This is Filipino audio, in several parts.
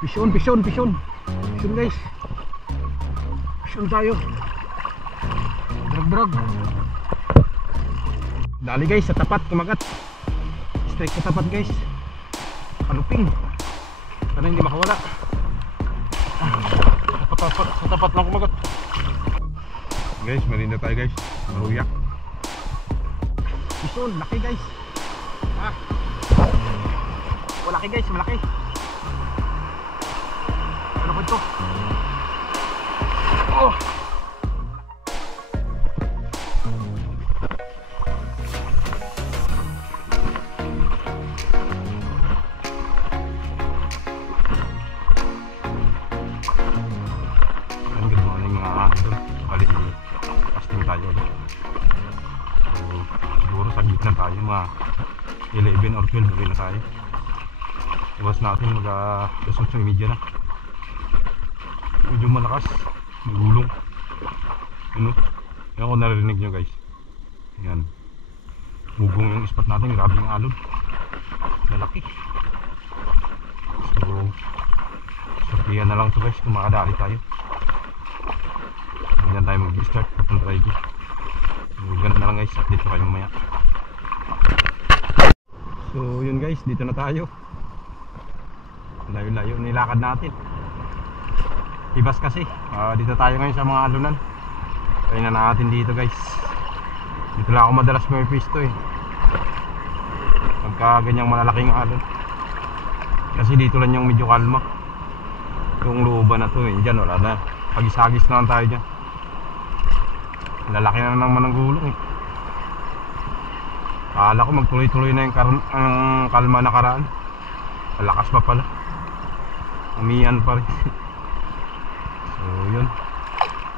Pisyon guys. Pisyon tayo. Drag. Dali guys, sa tapat, kumagat. Straight sa tapat guys. Kaluping. Sana hindi makawala. Sa tapat lang kumagat. Guys, merinda tayo guys. Maruyak. Pisyon, laki guys. Malaki guys, malaki. Ano ba ito? Oh! Good morning mga idol. Bali, casting tayo. Siguro saglit na tayo, mga 11 or 12 na tayo. Iwas natin mag-social media na. Medyo malakas, magulong. Ano? Yan ko narinig nyo guys. Yan. Bugong yung spot natin, grabe yung alon. Malaki. So, sabihan na lang to guys kung makadali tayo. Ganyan tayo mag-start papunta tayo. So, ganun na lang guys, update ko kayo mamaya. So yun guys, dito na tayo. Layo-layo nilakad natin. Ibas kasi dito tayo ngayon sa mga alunan. Try na natin dito guys. Dito lang ako madalas may pisto eh, pagka ganyang malalaking alon. Kasi dito lang yung medyo kalma. Yung looban na to eh, dyan wala na. Hagis-hagis na lang tayo dyan. Lalaki na naman ng gulong eh. Akala ko magtuloy-tuloy na yung kalma na karaan. Malakas pa pala. Umiyan pa rin. So yun.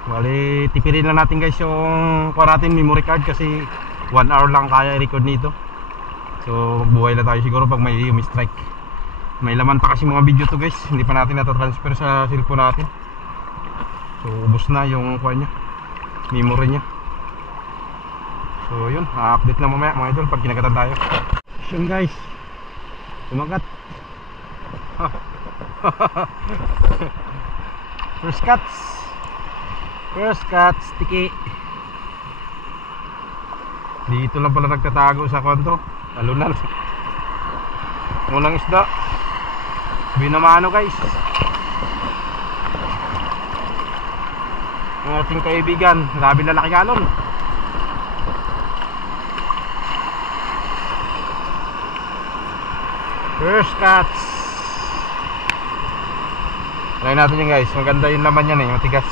Bali, tipirin lang natin guys yung kuha natin memory card kasi 1 hour lang kaya i-record nito. So magbuhay na tayo siguro pag may strike. May laman pa kasi mga video to guys. Hindi pa natin natatransfer sa cellphone natin. So ubos na yung kuha nya, memory nya. So yun, update lang mamaya mga idol pag kinagatan tayo. Yun guys, tumagat. First cuts, tiki. Dito lang pala nagtatago sa konto, alunan. Unang isda, binamano guys. Ang ating kaibigan, grabe na laki alon. First cuts. Try natin yun guys. Maganda yung laman yan eh, matigas.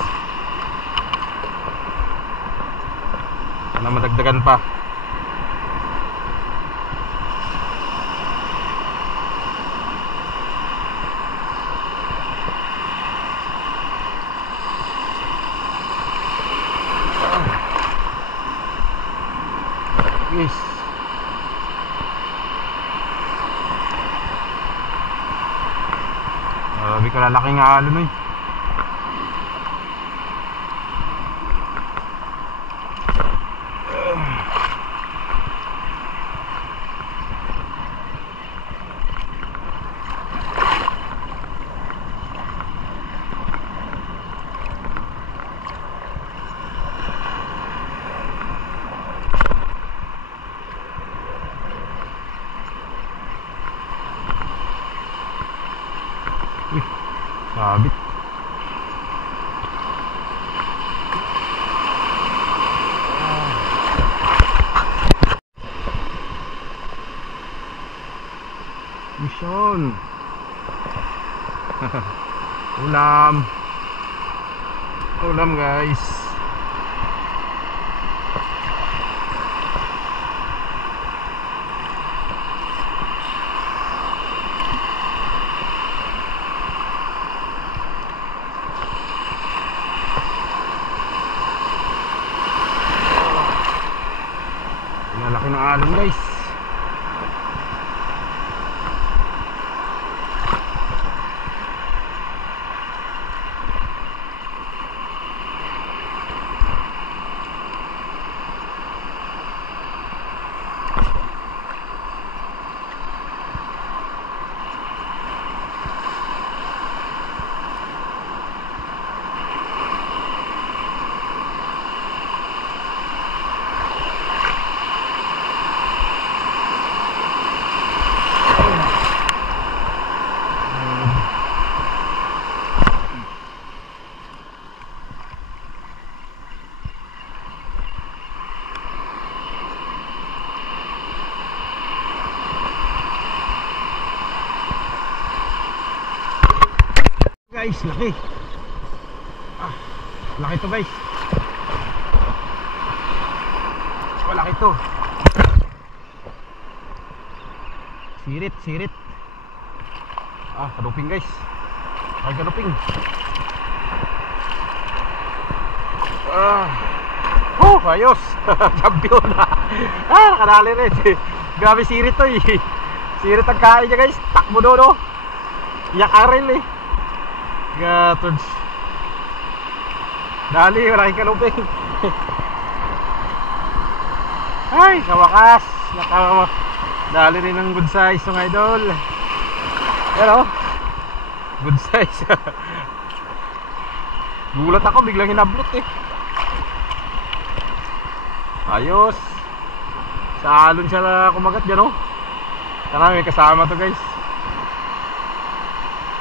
Sana madagdagan pa. Yes. Sabi ko lalaki nga alon eh. Sabit. Mission. Ulam guys. Malaki ng alon guys. Guys, laki. Laki to guys. Laki to. Sirit, sirit. Kaduping guys. Ay, kaduping. Ayos. Champion. Nakadali rin. Grabe sirit to eh. Sirit ang kain niya guys. Takbo doon oh. Yakaril eh. Gatods. Dali, malaking kaluping. Ay, sa wakas. Dali rin ng good size yung idol. Pero good size. Gulat ako, biglang inablot eh. Ayos. Sa alon siya na kumagat dyan oh. Sana may kasama to guys.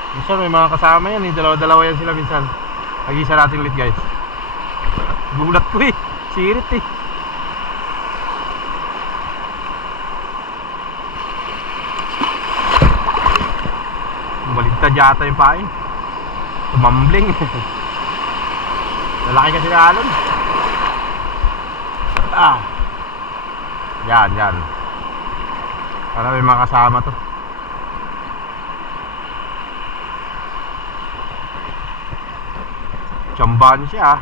Minsan may mga kasama yan eh. Dalawa-dalawa yan sila minsan. Nag-isa natin ulit guys. Gulat ko eh. Sirit eh. Baligtad yata yung pain. Tumambling. Lalaki kasi na alon. Yan, yan. Para may mga kasama to. Tsambahan siya.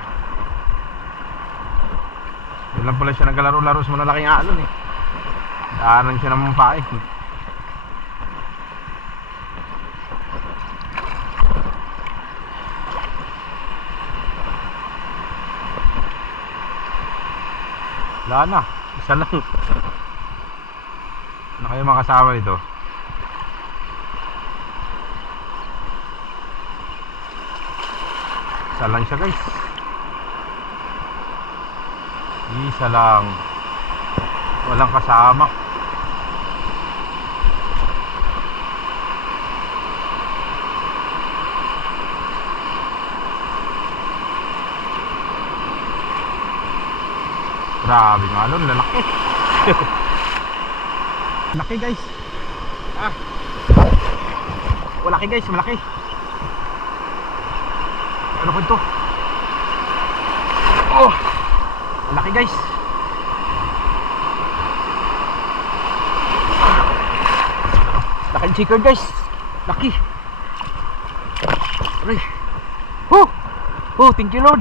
Yan lang pala siya naglalaro-laro sa malalaking alon eh. Daanan siya ng pain. Wala na, isa lang. Ano kayo makasama nito? Isa lang siya guys. Isa lang. Walang kasama. Grabe nga lon, lalaki. Laki guys. Malaki guys, malaki. Ano ko ito? Oh, malaki guys. Laki chicken guys. Laki. Aray. Oh, thank you Lord.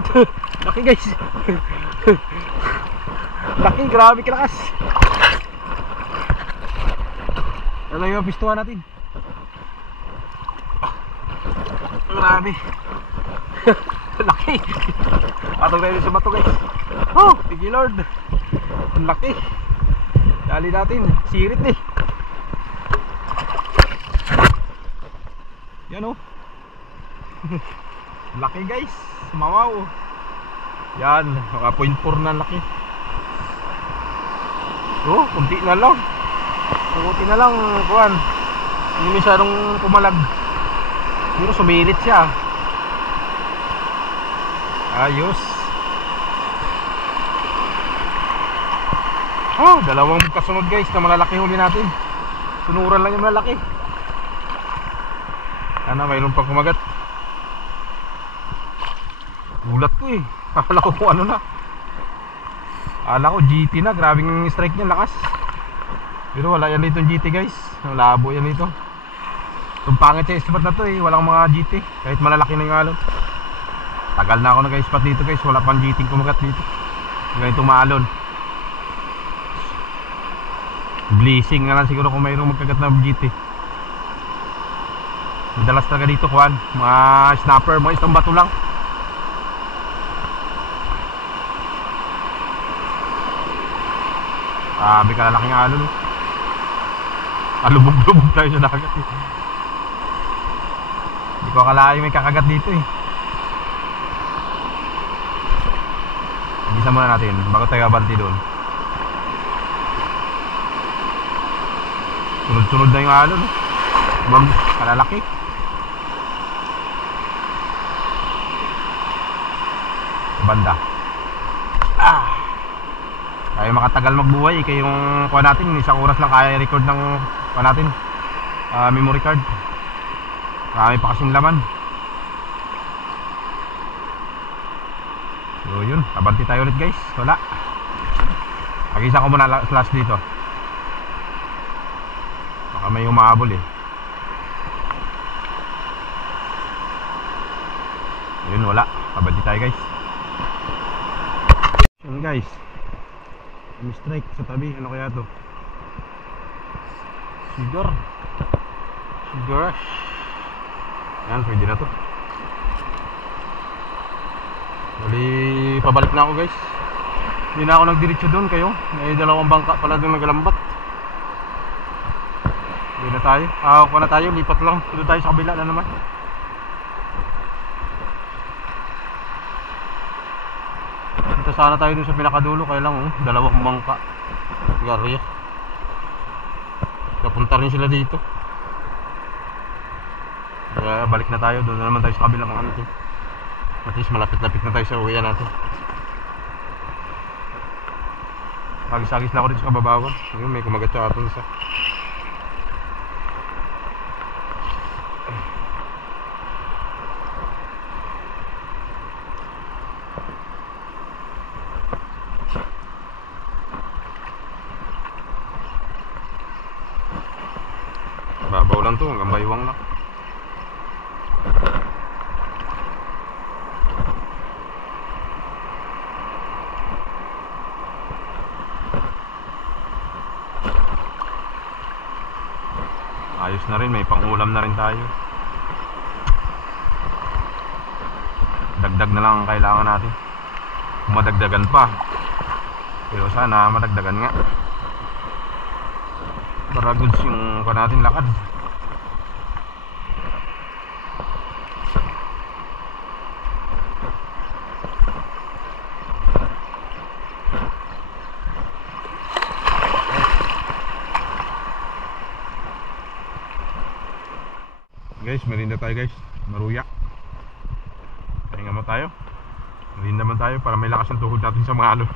Laki guys. Laki, grabe kalakas. Ano yung pistuhan natin? Grabe. Laki. Atong tayo sa bato guys. Thank you Lord. Ang laki. Dali natin, sirit eh. Yan oh. Laki guys. Mawaw. Yan, mga 0.4 na laki. Kunti na lang. Kunti na lang, kuhan. Hindi masyadong pumalag. Pero sumilit siya. Ayos. Dalawang kasunod guys na malalaki huli natin. Sunuran lang yung malalaki. Mayroon pang kumagat. Gulat ko eh. Akala ko kung ano na. Akala ko GT na. Grabing strike niya, lakas. Pero wala yan dito yung GT guys. Labo yan dito. Itong pangit sa spot na to eh. Walang mga GT. Kahit malalaki na yung alon. Tagal na ako nag-spot dito guys. Wala pang GT kumagat dito. Ganito maalon. Blessing nga lang siguro kung mayroong magkagat na GT. Madalas talaga dito kuhan. Mga snapper, mga isang bato lang. Grabe ka lalaking alon. Lubog-lubog tayo sa dagat eh. Hindi ko akalain may kakagat dito eh. Igisa muna natin bago tayo abanti doon. Sunod-sunod na yung alon. Kalalaki. Banda. Tayo makatagal magbuhay kaya yung kuha natin isang oras lang kaya i-record ng kuha natin memory card. Marami pa kasing laman. So yun, abanti tayo ulit guys. Wala. Pag-isa ko muna slash dito. Baka may umahabol eh. Yun, wala. Abanti tayo guys. Yun guys, may strike sa tabi. Ano kaya to? Sugar rush. Yan, pwede na to. Bali, pabalik na ako guys. Hindi na ako nagdiretso doon kayo. May dalawang bangka pala doon nagalambat. Hindi na tayo. Ako na tayo, lipat lang. Doon tayo sa kabila na naman. Punta sana tayo doon sa pinakadulo. Kaya lang dalawang bangka. Garya. Napunta rin sila dito. Kaya balik na tayo. Doon na naman tayo sa kabila kung ano to. At least malapit-lapit na tayo sa uwian natin. Agis-agis na ako dito sa kababawan. Ayun, may kumagat sa atin isa. Babaw lang to, hanggang baywang lang. Ayos na rin, may pangulam na rin tayo. Dagdag na lang ang kailangan natin. Kung madagdagan pa, pero sana madagdagan nga para goods yung pa natin lakad. Guys, merinda tayo guys. Maruya. Pahinga mo tayo. Merinda naman tayo para may lakas ang tuhod natin sa mga alon.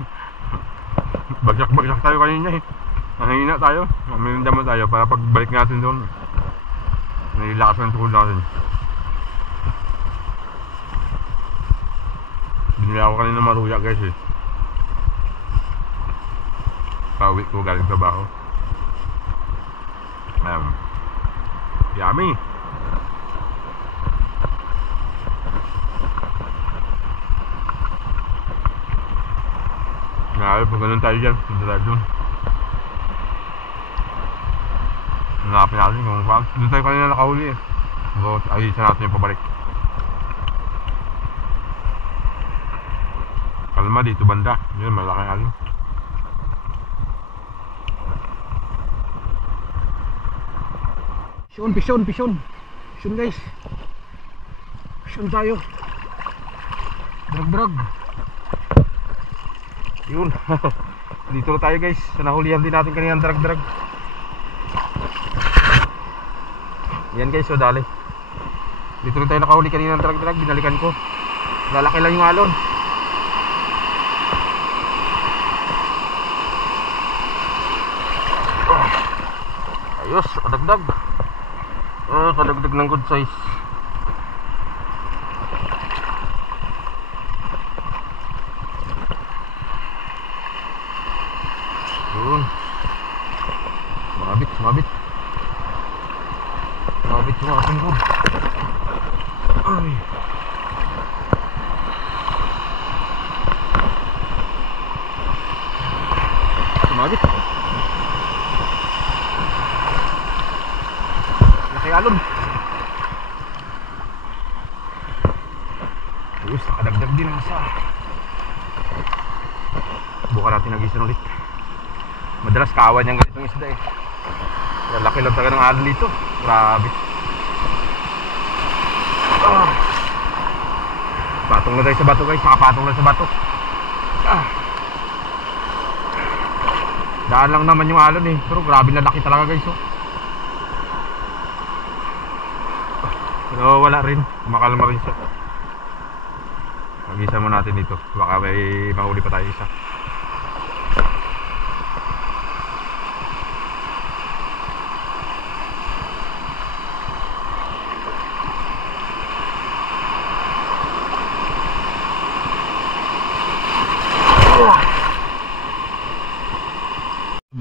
Bagsak tayo kanina eh. Nangihina tayo. Merinda mo tayo para pagbalik natin doon, may lakas ang tuhod natin. Binili ako kanina maruya guys eh. Pauwi ko galing trabaho. Yummy. Ngayon, pag ganun tayo dyan, punta tayo dun. Hanapin natin kung saan. Doon tayo kanina nakahuli eh. So, ayusin natin yung pabalik. Kalma dito banda. Yun, malaking alon. Pisyon guys. Pisyon tayo. Drag. Yun. Dito na tayo guys. Sa nahulihan din natin kanina drag. Yan guys, so dali. Dito na tayo nakahuli kanina ng drag. Binalikan ko. Lalaki lang yung alon. Ayos, kadagdag. Kadagdag ng good size. Yun. Sumabit yung ating ko. Ay. Sumabit. Laki alon. Ayos, nakadagdag din ang isa. Bukan natin nag-isan ulit. Madalas kawan yung ganitong isda eh. Laki lang talaga ng alon dito. Grabe. Patong na tayo sa bato guys. Nakapatong na sa bato. Daan lang naman yung alon eh. Pero grabe na laki talaga guys. Pero wala rin. Makalma rin siya. Mag-isa mo natin dito. Baka may mahuli pa tayo isa.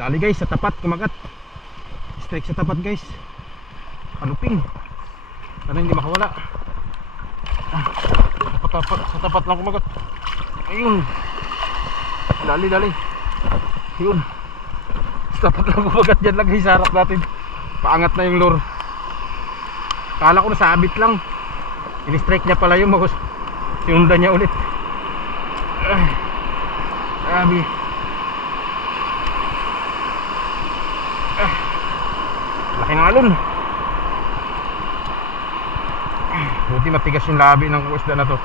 Dali guys, sa tapat kumagat. Strike sa tapat guys. Kaluping. Sana hindi makawala. Sa tapat lang kumagat. Ayun. Dali. Ayun. Sa tapat lang kumagat dyan lang guys, sa harap natin. Paangat na yung lure. Kala ko nasabit lang. In-strike niya pala yung magos. Sinundan niya ulit. Grabe. Laking alon. Buti matigas yung labi ng isda na to.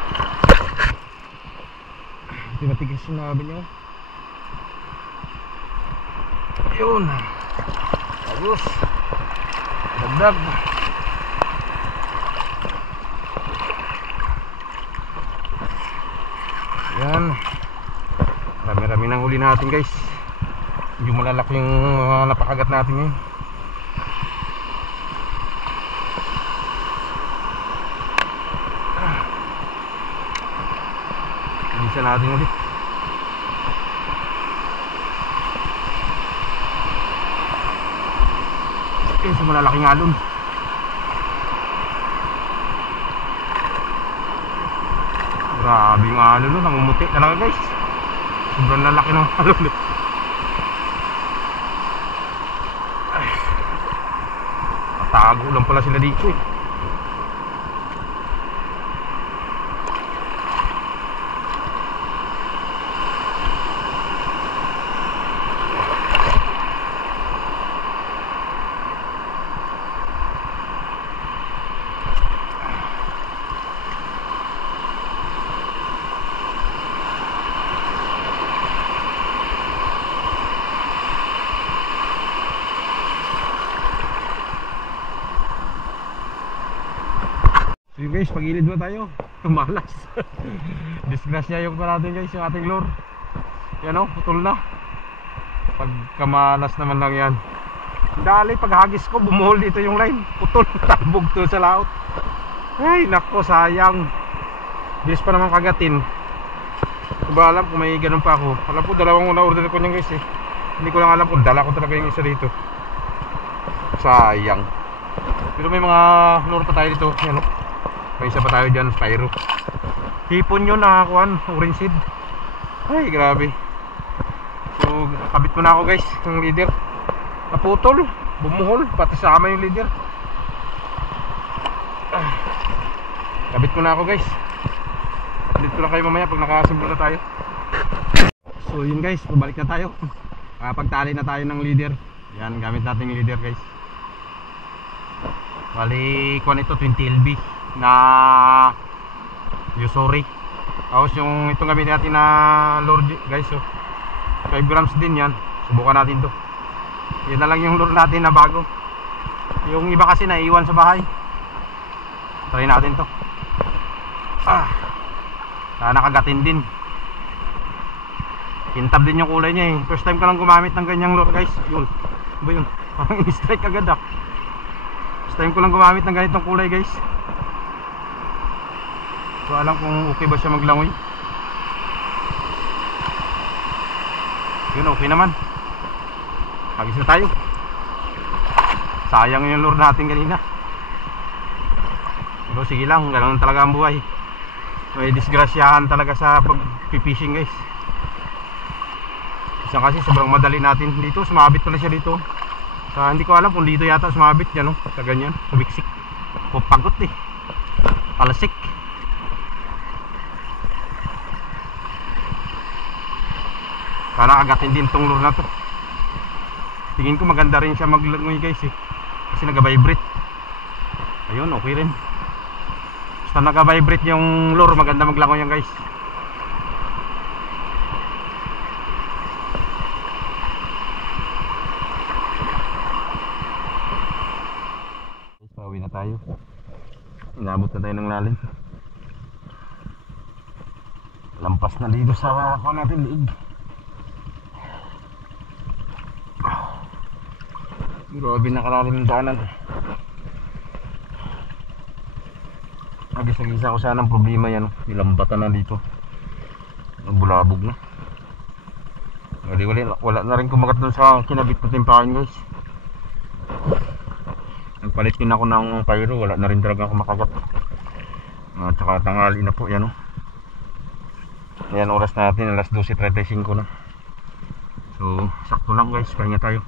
Buti matigas yung labi niya. Ayun. Ayos. Dagdag. Yan. Rami-rami ng huli natin guys. Medyo malalaki yung napakagat natin ngayon. Isa natin ulit. Sa malalaking alon. Grabe yung alon nun, namumuti talaga guys. Sobrang lalaki ng alon. Matago lang pala sila dito eh. So guys, pagilid mo tayo. Malas. Disgrasya yung natin guys, yung ating lure. Yan o, putol na. Pagkamalas naman lang yan. Dali, paghagis ko, bumuhol dito yung line. Putol, talbog to sa laot. Ay, nako, sayang. Bilis pa naman kagatin. Kung ba alam kung may ganun pa ako. Alam ko, dalawang una-order ko niyan guys eh. Hindi ko lang alam kung dala ko talaga yung isa dito. Sayang. Pero may mga lure pa tayo dito. Yan o. May isa pa tayo dyan, Spyro. Hipon yun, nakakuhan, orange seed. Ay, grabe. So, kabit mo na ako guys, yung leader. Naputol, bumuhol, pati sama yung leader. Kabit mo na ako guys. Update ko lang kayo mamaya pag nakasumbol na tayo. So yun guys, pabalik na tayo. Pagtali na tayo ng leader. Yan, gamit natin yung leader guys. Bali, kuhan ito, 20 LB na Yusori. Tapos yung itong gamit natin na lure guys, so 5 grams din yan. Subukan natin to. Yan na lang yung lure natin na bago. Yung iba kasi naiiwan sa bahay. Try natin to. Nakagatin din. Kintab din yung kulay niya eh. First time ko lang gumamit ng ganyang lure guys. Yun, ba yun? Parang in-strike agad ah. First time ko lang gumamit ng ganitong kulay guys. So alam kung okay ba siya maglangoy. Yun, okay naman. Hagis na tayo. Sayang yung lure natin kanina. Pero sige lang, ganoon talaga ang buhay. May disgrasyahan talaga sa pag-fishing guys. Isa kasi sobrang madali natin dito. Sumabit pala siya dito. Hindi ko alam kung dito yata sumabit yan, no? Sa ganyan, subiksik. Pagot eh. Palasik. Sana agatin din tong lure na to. Tingin ko maganda rin siya maglangoy guys eh. Kasi nag-vibrate. Ayun, okay rin. Basta nag-vibrate yung lure, maganda maglangoy yan guys. Pauwi na tayo. Inabot na tayo ng lalim. Lampas na dito sa ako natin liig. Grabe na kalalim ng daanan. Nagisa-gisa ko sana ang problema yan. Nilambatan na dito. Bulabog na. Wala na rin kumagat dun sa kinabit na timpahan guys. Nagpalit din ako ng pyro, wala na rin talaga kumakagat. At saka tanghali na po yan, oh. Ayan, oras natin alas 12:35 na. So sakto lang guys, pahinga tayo.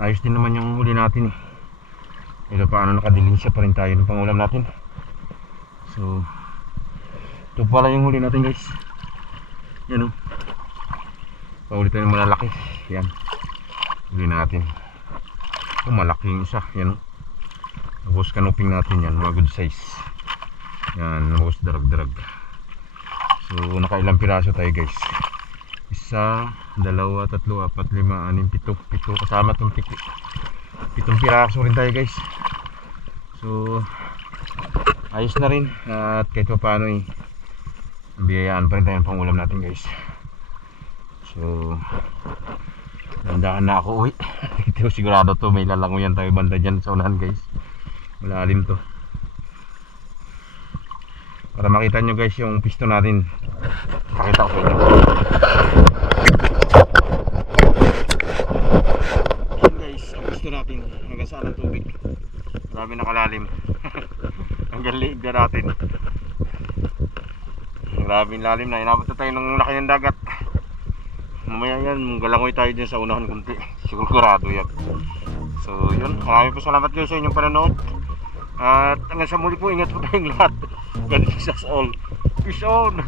Ayos din naman yung huli natin eh. Ito paano nakadilim siya pa rin tayo ng pangulam natin. So ito pala yung huli natin guys. Yan, oh. Paulit tayo ng malalaki. Yan, huli natin. Ito malaki yung isa. Yan, oh. Tapos kanuping natin yan, mga good size. Yan, tapos darag-darag. So nakailang piraso tayo guys. Isa, dalawa, tatlo, apat, lima, anim, pito kasama itong pitong piraso rin tayo guys. So ayos na rin. At kahit pa paano eh, biyayaan pa rin tayo ng pangulam natin guys. So nandahan na ako uwi. Ito sigurado to may lalanguyan tayo banda dyan sa unahan guys. Malalim to. Para makita nyo guys yung piston natin. Pakita ko sa inyo. Yan guys, ang piston natin. Hanggang saan ang tubig. Marami nakalalim. Hanggang liig na natin. Grabing lalim na. Inabot na tayo ng laki ng dagat. Mamaya yan, galangoy tayo dyan sa unahan kunti. Sigurado yan. So yun, maraming po salamat guys sa inyong panonood. At hanggang sa muli po, ingat po tayong lahat. God bless us all. Peace on.